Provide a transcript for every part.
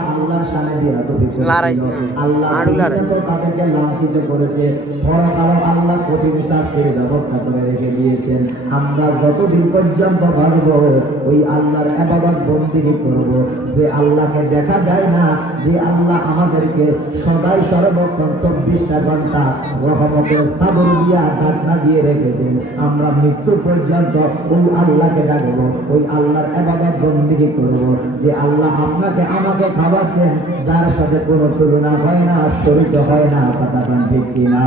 আল্লাহর সামনে বিয়াদবি করেছিল, আল্লাহ তাদেরকে লাঞ্ছিত করেছে, পরকালে আল্লাহ কঠিন শাস্তির ব্যবস্থা করে রেখে দিয়েছেন। আমরা যতদিন পর্যন্ত বাঁচব ওই আল্লাহর ইবাদত বন্দেগী করব, যে আল্লাহকে দেখা যায় না, যে আল্লাহ আমাদেরকে সদাই সর্বক্ষণ 24টা ঘন্টা রহমতের সাগর দিয়া ঢাকনা দিয়ে রেখেছেন। আমরা মৃত্যু পর্যন্ত ওই আল্লাহকে ডাকবো, ওই আল্লাহর ইবাদত বন্দেগী করব, যে আল্লাহ আপনাকে আমাকে খাওয়াচ্ছেন, যার সাথে কোনো তুলনা হয় না, শরীক হয় না। কথা ঠিক কিনা?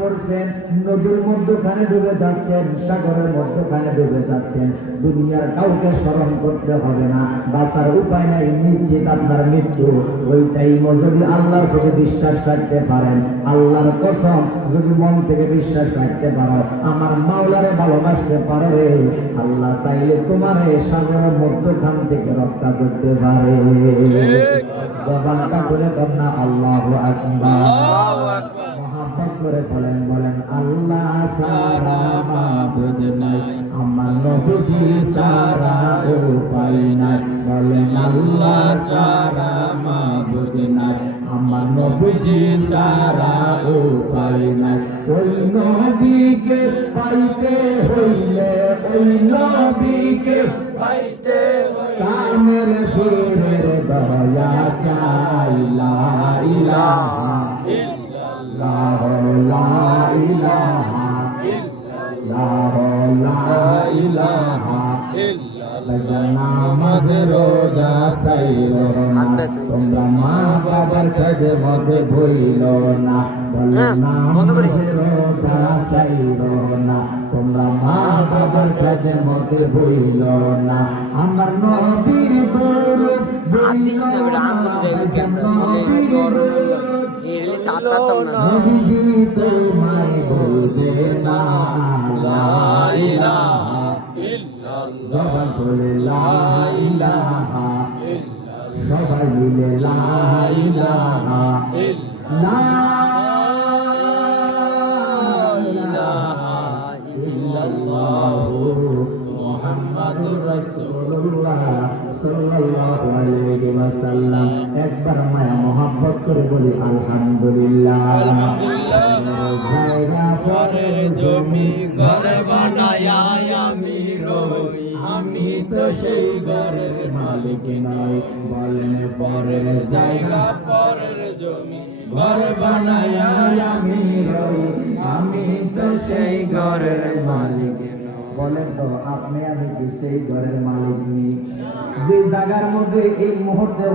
পড়ছেন, নদীর মধ্যখানে ডুবে যাচ্ছেন, সাগরের মধ্যখানে ডুবে যাচ্ছেন, দুনিয়ার কাউকে স্মরণ করতে হবে না, বাঁচার উপায় নাই, নিশ্চিত আপনার মৃত্যু। ওইটাই যদি আল্লাহর প্রতি বিশ্বাস রাখতে পারেন, আল্লাহর কসম, যদি মন থেকে বিশ্বাস রাখতে পারো, আমার মাওলারে ভালোবাসতে পারো, আল্লাহ চাইলে তোমার এই সাগরের মধ্যখান থেকে রক্ষা করতে পারে। জবানটা করে কন্যা আল্লাহু আকবার, মহাব্বত করে বলেন আল্লাহ ছাড়া মাবুদ নাই, আমার নবীজি ছাড়া উপায় নাই। বলেন আল্লাহ ছাড়া মাবুদ নাই, আমার নবীজি ছাড়া উপায় নাই। ওই নবীকে পাইতে হইলে, ওই নবীকে পাইতে হইলে কামেল পীরের দয়া চাই। লা ইলাহা ইল্লাল্লাহ, লা ইলাহা ইল্লাল্লাহ, লা ইলাহা ইল্লাল্লাহ। নামাজ রোজা চাইলো না, তোমরা মা বাবার খেদমত ভুইলো না। নামাজ রোজা চাইলো না, তোমরা মা বাবার খেদমত ভুইলো না। আমার নবীর গৌরব নবীজি তোমায় বলবে না, লা ইলাহা ইল্লাল্লাহ, বলে লা ইলাহা ইল্লাল্লাহ, সবাই মিলে লা ইলাহা ইল্লাল্লাহ মুহাম্মাদুর রাসূলুল্লাহ সাল্লাল্লাহু আলাইহি ওয়াসাল্লাম। একবার মায়া মোহাব্বত করে বলি আলহামদুলিল্লাহ। জায়গা পরের জমি ঘর বানায়া আমি রই, আমি তো সেই ঘরের মালিক নই। বলেন পরের জায়গা পরের জমি ঘর বানায়া আমি রই, আমি তো সেই ঘরের মালিক। বলেন তো আপনি আমি কি সেই ঘরের মালিক? যে জায়গার মধ্যে এই মুহূর্তে